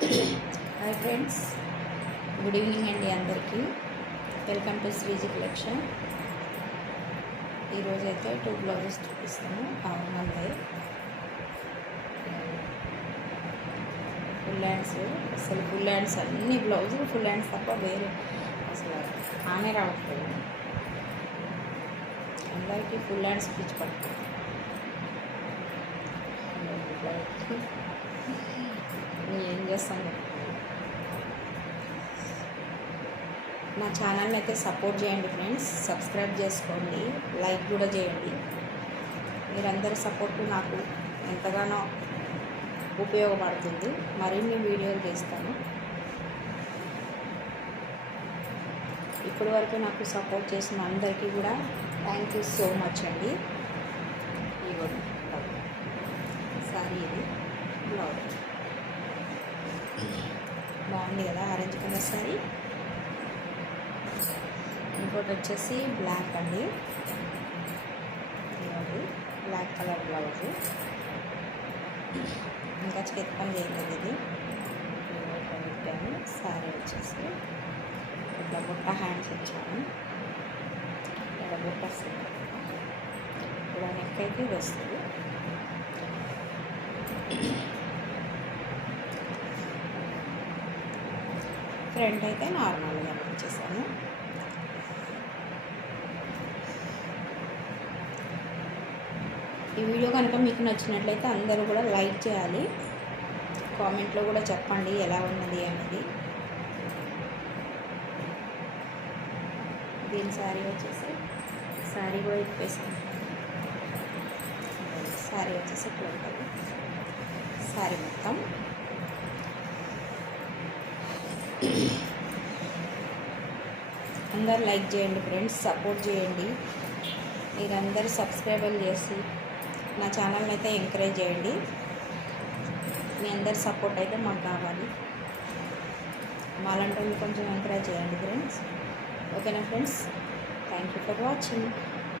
Hi friends, good evening అండి అందరికీ. Welcome to Sreeji collection. ఈరోజు అయితే 2 బ్లౌజెస్ చూపిస్తాను. నార్మల్గా ఫుల్ హ్యాండ్స్, అసలు ఫుల్ హ్యాండ్స్ అన్ని బ్లౌజులు ఫుల్ హ్యాండ్స్ తప్ప వేరే అసలు ఆనే రావట్లేదు. అందరికీ ఫుల్ హ్యాండ్స్ పిచ్చి పడుతుంది. ఏం చేస్తాను, నా ఛానల్ని అయితే సపోర్ట్ చేయండి ఫ్రెండ్స్. సబ్స్క్రైబ్ చేసుకోండి, లైక్ కూడా చేయండి. మీరందరి సపోర్టు నాకు ఎంతగానో ఉపయోగపడుతుంది. మరిన్ని వీడియోలు చేస్తాను. ఇప్పటి వరకు నాకు సపోర్ట్ చేసిన అందరికీ కూడా థ్యాంక్ యూ సో మచ్ అండి. ఇవ్వండి సారీ, ఇది బ్లౌజ్ బాగుంది కదా, ఆరెంజ్ కలర్ సారీ. ఇంకోటి వచ్చేసి బ్లాక్ అండి, ఇవ్వండి బ్లాక్ కలర్ బ్లౌజు. ఇంకా చేతి పని చేయలేదు ఇది. పెట్టాను. సారీ వచ్చేసి ఇట్లా బుట్ట హ్యాండ్స్ ఇచ్చాను. ఇలా బుట్ట వస్తుంది, ఇలా నెక్ అయితే ఇది వస్తుంది. ఫ్రంట్ అయితే నార్మల్గా ఇచ్చేసాను. ఈ వీడియో కనుక మీకు నచ్చినట్లయితే అందరూ కూడా లైక్ చేయాలి. కామెంట్లో కూడా చెప్పండి ఎలా ఉన్నది అనేది. దీని శారీ వచ్చేసి శారీ కూడా ఇప్పేసాను. శారీ వచ్చేసి ఇట్లా ఉంటుంది. శారీ మొత్తం అందరు లైక్ చేయండి ఫ్రెండ్స్, సపోర్ట్ చేయండి. మీరందరూ సబ్స్క్రైబ్ చేసి నా ఛానల్ని అయితే ఎంకరేజ్ చేయండి. మీ అందరి సపోర్ట్ అయితే మాకు కావాలి. మాలంటే కొంచెం ఎంకరేజ్ చేయండి ఫ్రెండ్స్. ఓకేనా friends, thank you for watching.